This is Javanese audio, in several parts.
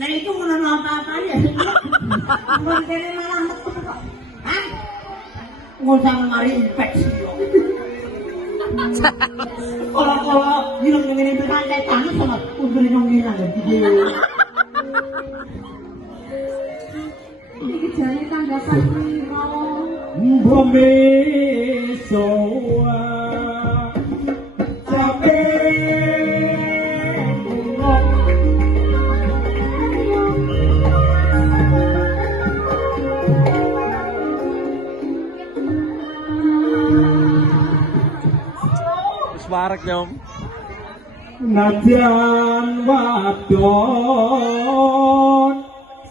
Nah itu mau nonton apa ya? Mungkin malah metu kok. Hah? Ngusah mari infeksi. Kalau minum ini berandai tangan sama untuk minum ini ada video. Ini kejadian tanggapan Bumi soa Warak nyom najan wadon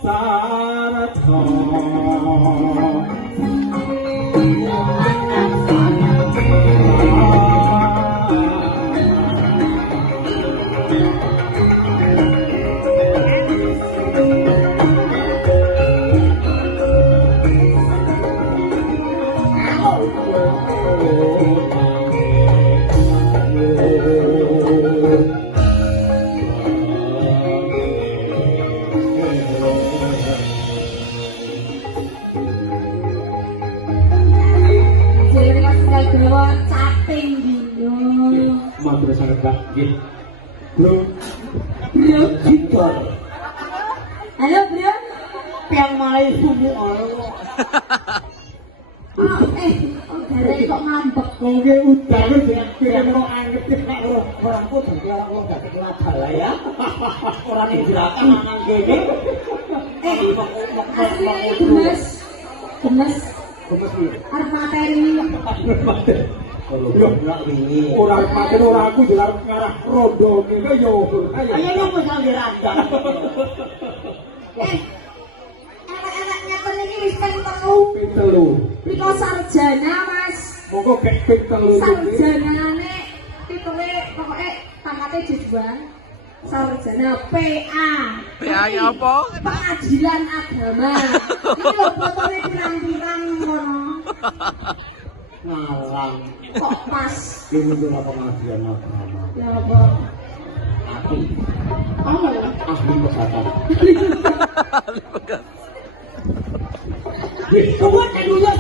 saraton madrasah rendah nggih. Bro. Bro Cikor. Halo, Bro. Piang malih subuh ana. Dari kok ngambek. Mungkin udah lu kira mau anggap kok orang kok dadi orang gak kira dalah ya. Ora ning gerakan nang kene. Gemes. Gemes. Gemes iki. Arep materi. Lho, ora wingi. Ora paten ora aku jelar ngarah rondo iki yo. Ayo lu kok sampe randang. Elek-eleknya kene iki wis ping 3. Ping 3. Piko sarjana, Mas. Monggo kek ping 3. Sarjanane titule pokoke pangkate dijual. Sarjana PA. PA-nya apa? Pengadilan Agama. Iki lho fotone pirang-pirang ngono. Ngalang. Kok pas. Ini adalah pengadilan agama. Ya apa? Ahli. Apa ya? Ahli kesehatan. Ahli pegang. Wis, Kuwi dulu ya.